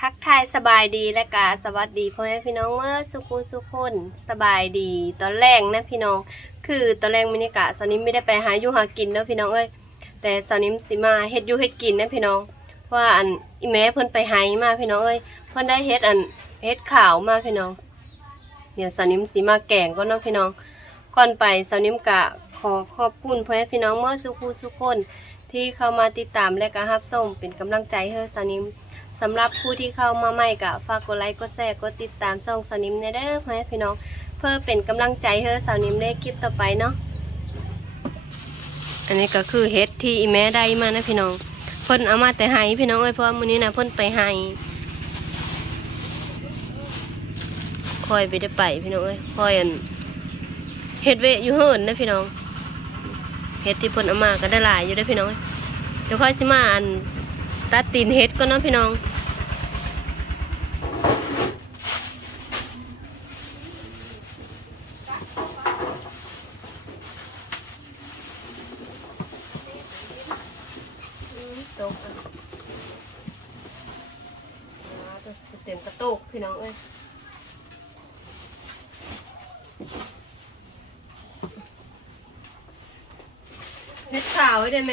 ทักทายสบายดีและกาสวัสดีพ่อแม่พี่น้องเมื่อสุขุสุขคนสบายดี ตอนแรกนะพี่น้อง คือตอนแรกมินิกะสาวนิมไม่ได้ไปหาอยู่หากินเนาะพี่น้องเอ้ยแต่สาวนิมสิมาเฮ็ดอยู่เฮ็ดกินนะพี่น้องเพราะว่าอันอีแม่เพิ่นไปไห้มาพี่น้องเอ้ยเพิ่นได้เฮ็ดอันเฮ็ดข่าวมาพี่น้อง เดี๋ยวสาวนิมสิมาแกงก็เนาะพี่น้องก่อนไปสาวนิมกะขอขอบคุณพ่อแม่พี่น้องเมื่อสุขุสุขคนที่เข้ามาติดตามและก็รับชมเป็นกำลังใจให้สาวนิม สำหรับผู้ที่เข้ามาใหม่ก็ฝากกดไลค์กดแชร์กดติดตามช่องสาวนิมในเด้อพ่อแม่พี่น้อง เพื่อเป็นกำลังใจให้สาวนิมได้คลิปต่อไปเนาะอันนี้ก็คือเฮ็ดที่อีแม่ได้มานะพี่น้องเพิ่นเอามาแต่ให้พี่น้องเอ้ยเพราะว่ามื้อนี้นะเพิ่นไปให้คอยไปได้ไปพี่น้องเอ้ยคอยอันเฮ็ดเวะอยู่เฮิรนนะพี่น้องเฮ็ดที่เพิ่นเอามาก็ได้หลายอยู่เด้พี่น้องเอ้ยเดี๋ยวค่อยสิมาอัน ตัดตีนเฮ็ดก็นเนาะพี่น้อง ตกอะอ่าตัวเต็มกระตุกพี่น้องเอ้ยเฮ็ดข่าวไว้ได้ไหม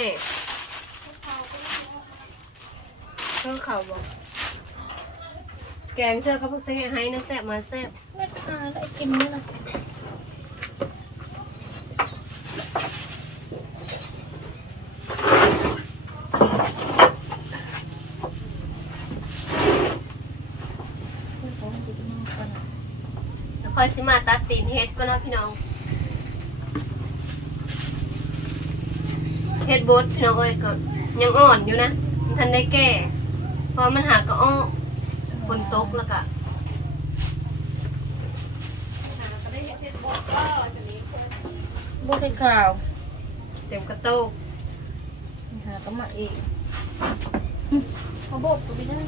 เพิ่งข่าวบอก แก งเสื้อก็พวกเซ่ให้นะแซ่บมาแซ่บไม่ทานอะไรกินนี่นะแล้วค่อยสิมาตัดตีนเฮ็ดก็นาะพี่น้องเฮ็ดบดพี่น้องเอ้ยก็ยังอ่อนอยู่นะมันทันได้แก่เพราะมันหากระอ้อ ฝนตกแล้วก็บุกเป็นข่าวเต็มกระโตุกหาก็มาอีกเขาบกก็ไม่ได้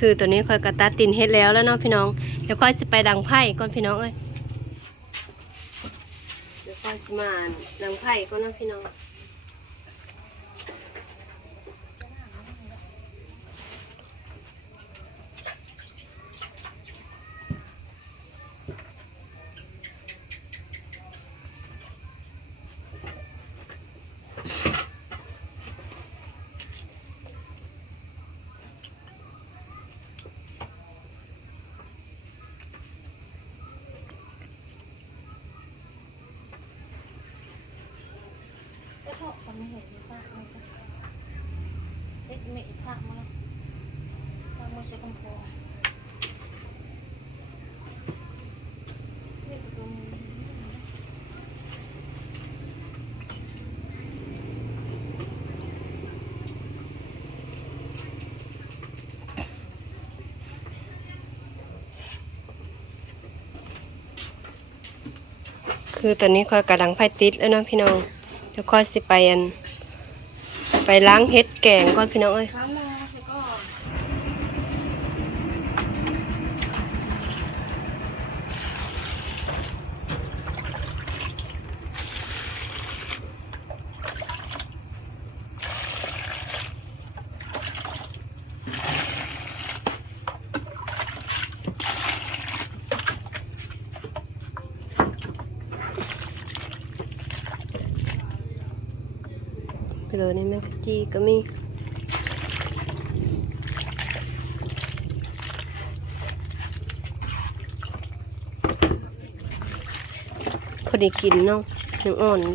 คือตัวนี้ค่อยกระตาตินเฮ็ดแล้วแล้วเนาะพี่น้อง เดี๋ยวค่อยจะไปดังไผ่ก่อนพี่น้องเอ้ย เดี๋ยวค่อยสิมาดังไผ่ก่อนเนาะพี่น้อง คือตอคือตอนนี้คอยกำลังไฟติดแล้วนะพี่น้อง เดี๋ยวคอยสิไปอัน ไปล้างเฮ็ดแกงก่อนพี่น้องเอ้ย ครั้งมาแล้วก็ ไปเลยนี่แมกจีก็มีพอดีกินเนาะยังอ่อนยู่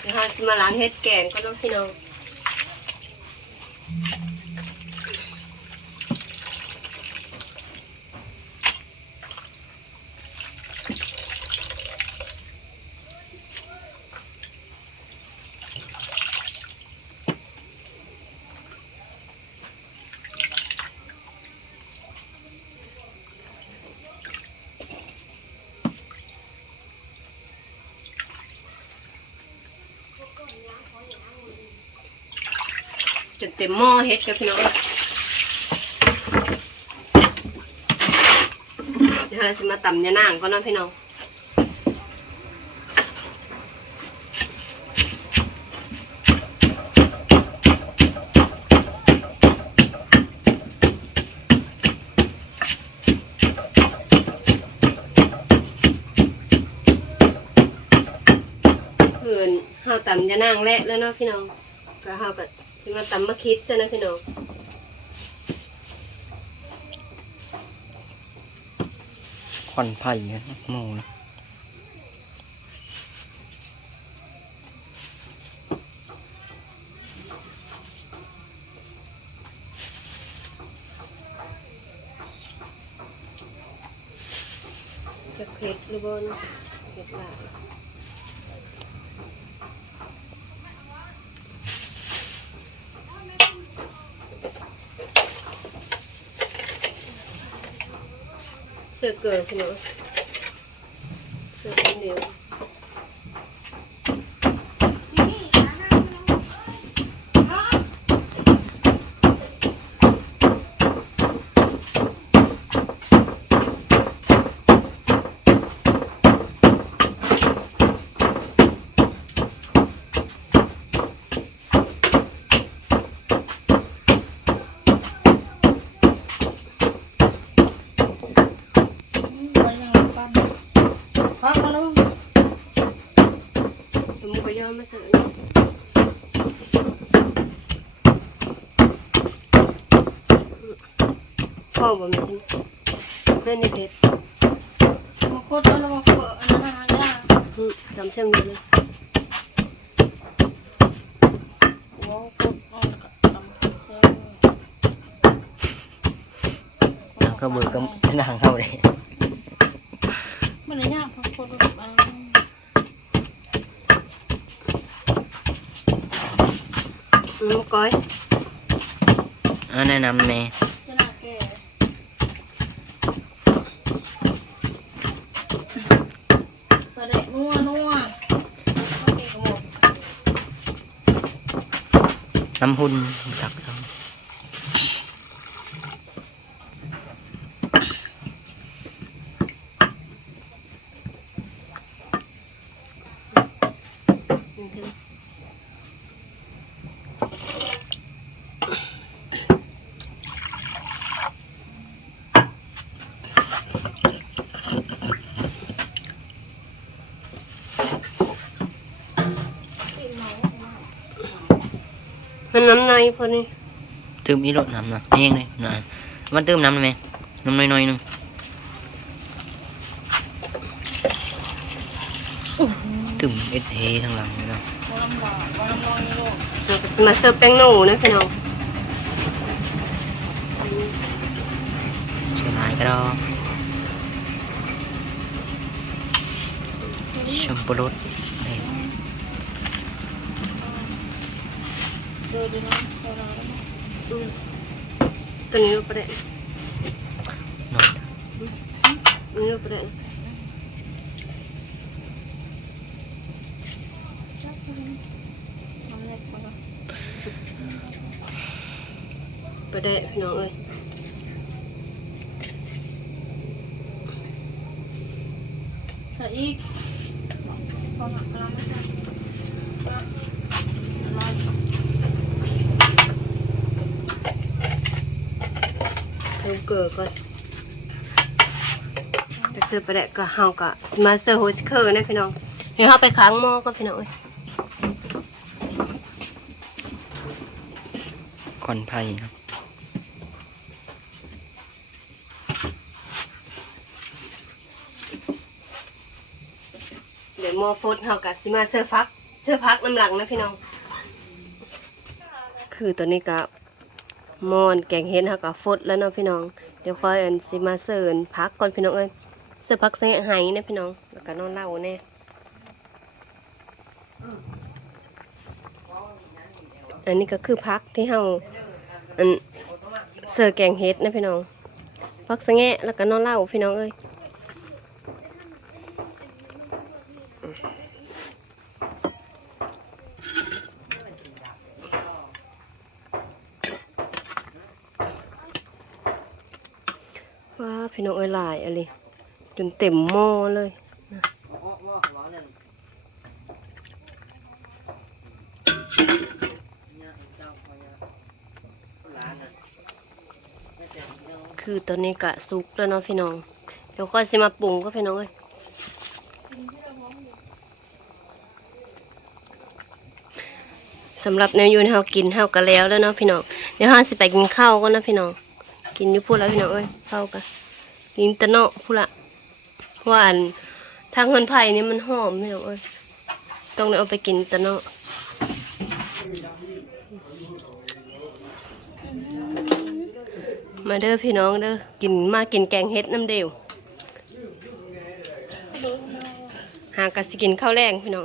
เดี๋ยวเราจะมาล้างเฮ็ดแกงก็ต้องพี่น้อง จนเต็มหม้อเฮ็ดกับพี่น้องเดี๋ยวเราจะมาตำยานางก่อนนะพี่น้องเพื่อนเฮาตำยานางแรกแล้วเนาะพี่น้องก็เฮาก็ สิมาตำมะคิดซะนะพี่น้องควันไผ่อะหมูนะจะเผ็ดหรือบ่เนาะเผ็ดหลาย เสือเกลือพี่น้องเสือคนเดียว ไปยังปั้นพักมาแล้ว ผมก็ย่อมมาเสือพ่อบ่แม่นแม่นี่เผ็ดมาโคตรแล้วมาเปิดอันนั้นอันนี้อืมจำเชื่อมเลยว้าวโคตรนกับตำเซลแล้วก็เบิกก็นั่งเข้าเลยมันเลยยากเพราะโคตรแบบอัน อื มก้อยเอาแนะนำแม่จะน่าแก่ปลาเด็กนัวนัวโอเคก็หมดน้ำหุ่นตักเอา ติดเมา มันน้ำในพอนี่ถึงมีรถน้ำนะเองเลยนะมันตื้มน้ำได้ไหมน้ำน้อยๆหนึงตึมเอ็ดเฮทั้งหลังเลยเนาะบ่ลำบากบ่ลำน้อยลูกเราก็สิมาเสิร์ฟแป้งหนูนะพี่น้องช่วยหลายก็ได้ชมพูรส นี่เดินดูนะเอก่อนจะเสิร์ฟประเด็นก็เฮาก็สิมาเสิร์ฟโฮสเคอร์นะพี่น้องเดี๋ยวเฮาไปค้างหม้อก่อนพี่น้องเอ้ยคอนไผ่เนาะเดี๋ยวหม้อฟดเฮาก็สิมาเสิร์ฟพักเสิร์ฟพักน้ำหลังนะพี่น้อง คือตัวนี้ก็หมอนแกงเห็ดเฮาก็ฟดแล้วเนาะพี่น้อง เดี๋ยวคอยอันสิมาเสิร์นพักก่อนพี่น้องเอ้ยเสิร์ฟพักเส่ไหนะพี่น้องแล้วก็นอนเล่าแน่อันนี้ก็คือพักที่เฮาอันเสิร์แกงเฮ็ดนะพี่น้องพักสะแงะแล้วก็นอนเล่าพี่น้องเอ้ย ว้าพี่น้องเอ้ยหลายอะไรจ นเต็มหม้อเลยคือตอนนี้กะสุกแล้วเนาะพี่น้อง เดี๋ยวก็สิมาปรุงก็พี่น้องเอ้ยสำหรับแนวยูนเฮากินเฮาก็แล้วแล้วเนาะพี่น้อง เดี๋ยวเฮาสิไปกินข้าวก็นะพี่น้อง กินอยู่พูดแล้วพี่น้องเอ้ยเข้ากันกินตะเนาะพูดละ หวานทางเงินไผ่นี่มันหอมพี่น้องเอ้ยต้องเอาไปกินแตะเนาะมาเด้อพี่น้องเด้อกินมากินแกงเฮ็ดน้ำเดียวหากะสิกินข้าวแรงพี่น้อง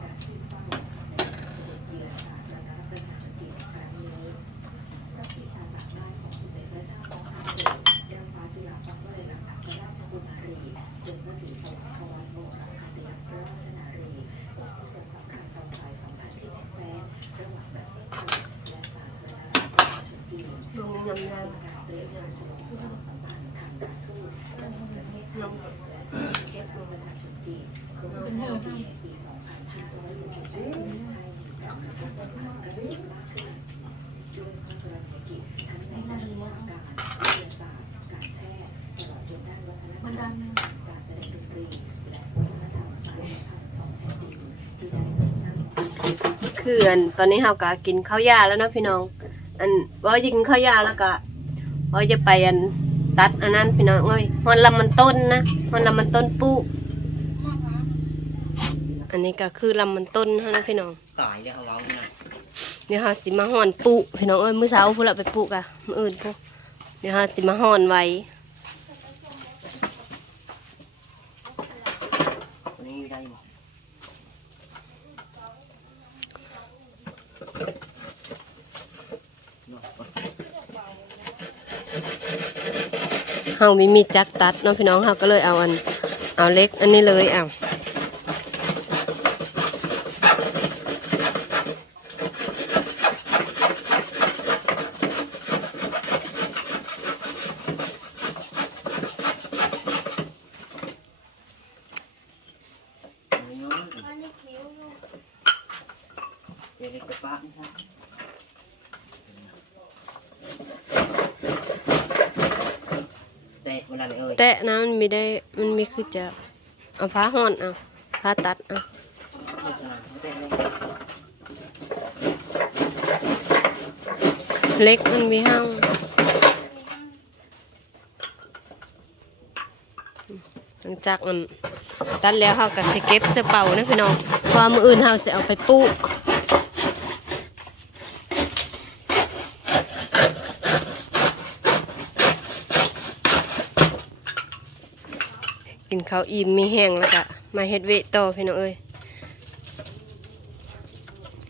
คืออันตอนนี้เฮาก็กินข้าวยาแล้วเนาะพี่น้อง อันว่าจะกินข้าวยาแล้วก็ว่าจะไปอันตัดอันนั้นพี่น้องเอ้ยฮอนลำมันต้นนะฮอนลำมันต้นปุอันนี้ก็คือลำมันต้นเฮานะพี่น้องตายแล้วเอาเว้านี่นะเดี๋ยวเฮาสิมาห่อนปุพี่น้องเอ้ยมื้อเช้าพุ่นละไปปุกะมื้ออื่นพุเดี๋ยวเฮาสิมาห่อนไว้ วันนี้ได้บ่ เฮามีมีจักตัดเนาะพี่น้องเฮาก็เลยเอาอันเอาเล็กอันนี้เลยเอาเดี๋ยวจะปะนี่ครับ เตะเวลาเอ้ยแตะนะมันมีได้มันมีคือจะเอาผ้าห่อนเอาผ้าตัดเอาเตะเล็กมันมีห้างหลังจากมันตัดแล้วเฮาก็สิเก็บเสื้อเป่านะพี่น้องเพราะว่ามอื่นเฮาสิเอาไปปุ เขาอิ่มมีแห้งแล้วก็มาเฮ็ดเวต่อพี่น้องเอ้ย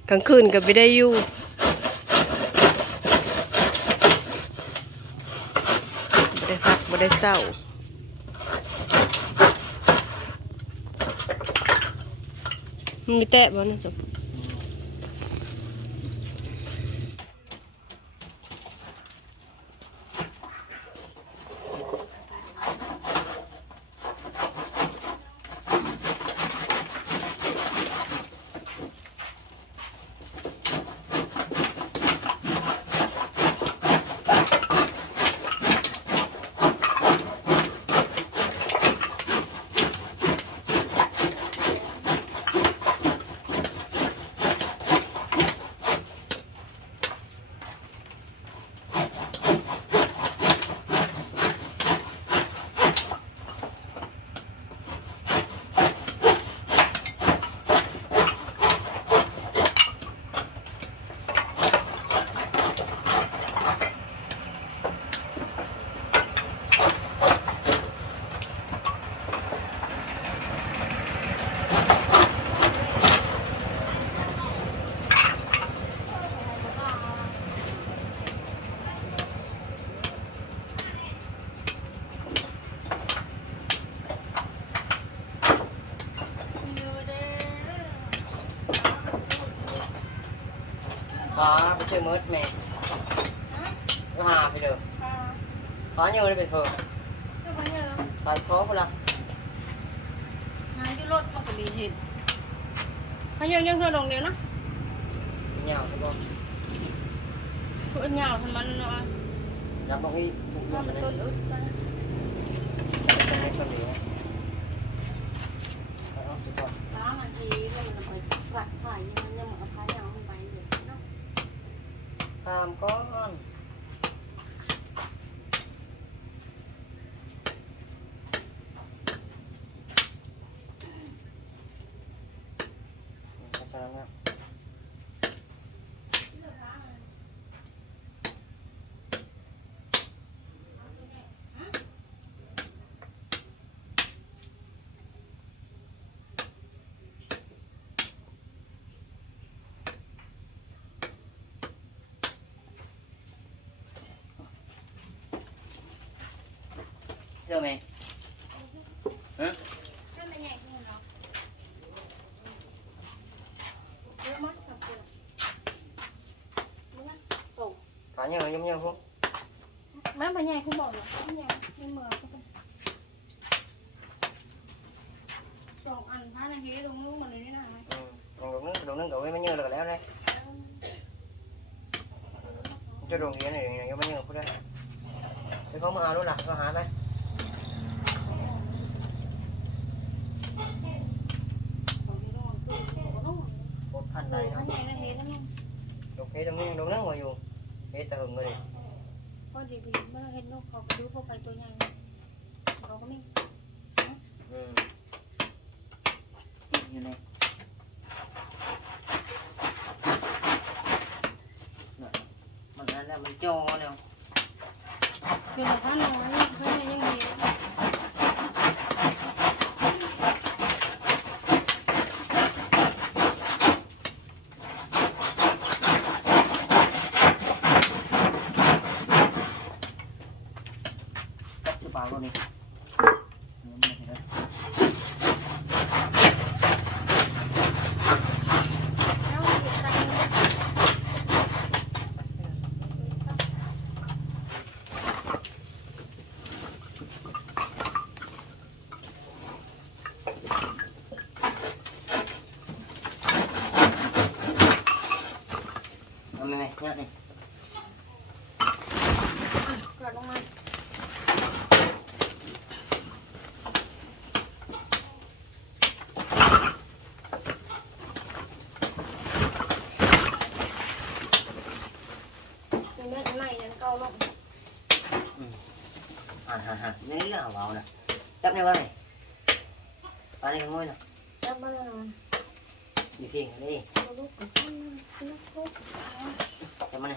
กลางคืนก็ไม่ได้อยู่บ่ได้พักบ่ได้เศร้ามีแตะบ่นะจ๊ะ ขอไป ช่วยมดแม่ก็หาไปเด้อขออยู่ได้เป็นเพิ่มก็ไปเถอะตายคอพุ่นละหาอยู่รถมันก็มีเห็นพายังยังเธอลงเดียวนะเหนียวใช่บ่เพื่อนยาวทำมันเนาะยับลงอีกบุกว่ามัมันเลย sao mẹ hả cả nhà nhâm nhâm không má bà nhà không bỏ được cả nhà nhưng mà còn ăn thái là ghế đúng lúc mà này thế nào này còn đúng đúng đúng đủ với mấy nhơ là léo đây cho đồ ghế này nhâm nhơ không đây cái có mà hà đó là có hà đây เฮ็ดมึงดงนั่งมาอยู่เฮ็ดตะหึงเลยพอดีพี่เมื่อเห็นนกเขาก็ดูพวกไปตัวใหญ่เราก็มีอืมอยู่ในมันนั้นแล้วมันจ่อแล้วคือเราท่านน้อยท่านยังมี lah wow na tap na ba ni ano yung muna tap đi, na naman Bikin, ini. Tap mana?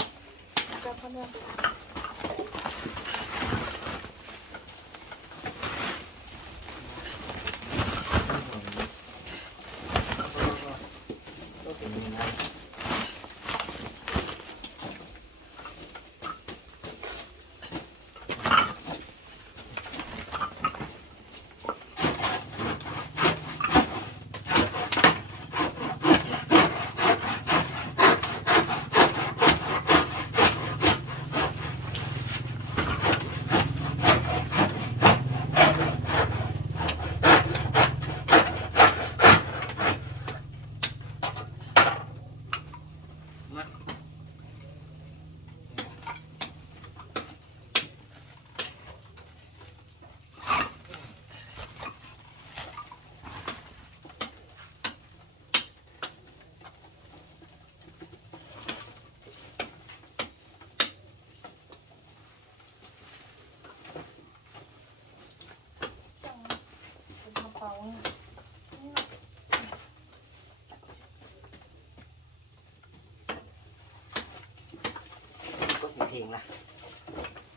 thiền này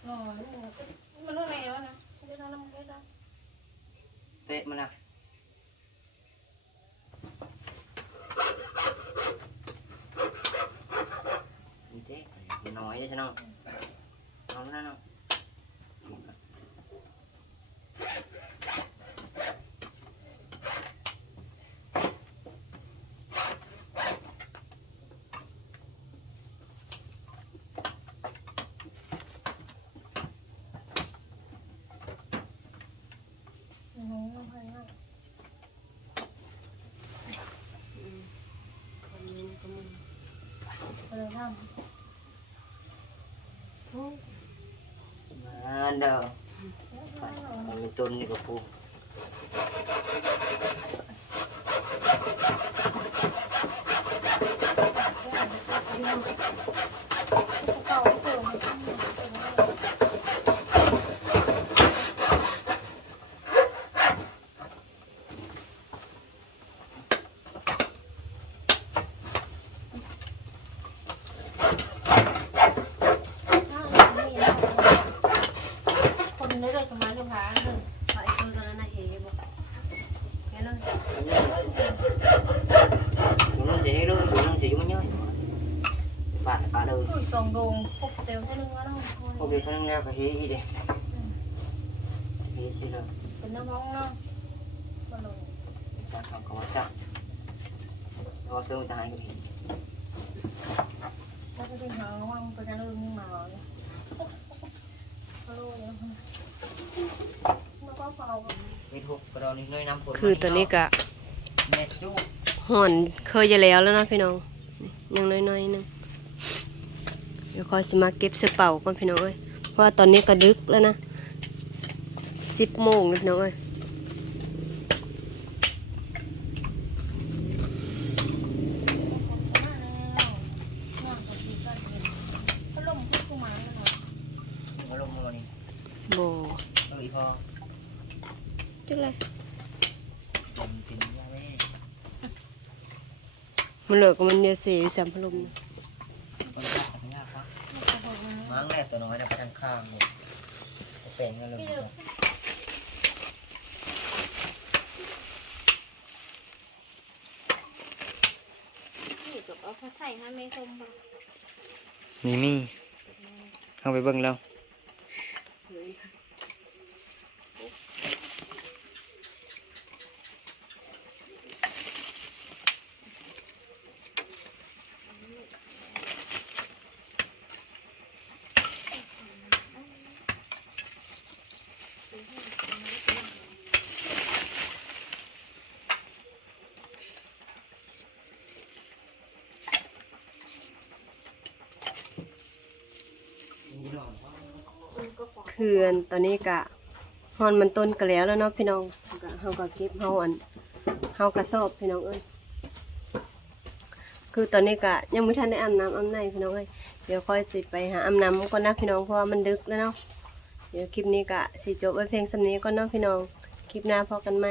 rồi mình nó này nữa nè cái đó nó cái đó. Tệ mà nè. Nói cho nó. Không nó. không เด้อมันต้นนี่ก็ปลูก คือตอนนี้กะห่อนเคยจะแล้วแล้วนะพี่น้องยังน้อยๆนึงเดี๋ยวคอยสิมาเก็บเสื้อเป่าก่อนพี่น้องเอ้ยเพราะว่าตอนนี้ก็ดึกแล้วนะสิบโมงพี่น้องเอ้ย มันเหลือก็มันเนี่ยเสียอยู่สามพัดลมมันยากมันยากปะมั้งแรกตัวน้อยนะไปทางข้างหมดเป็นกันเลยนี่จบเอาเขาใส่ให้ไม่ส้มบ่มีมีเข้าไปเบิ่งแล้ว คืออันตอนนี้กะฮอนมันต้นกันแล้วแล้วเนาะพี่น้องกะเฮากะเก็บเฮาอันเฮากระสอบพี่น้องเอ้ยคือตอนนี้กะยังไม่ทันได้อาบน้ำอาบในพี่น้องเอ้ยเดี๋ยวค่อยสิไปหาอาบน้ำก่อนนะพี่น้องเพราะว่ามันดึกแล้วเนาะเดี๋ยวคลิปนี้กะสิจบไว้เพียงสำนี้ก่อนเนาะพี่น้องคลิปหน้าพอกันไหม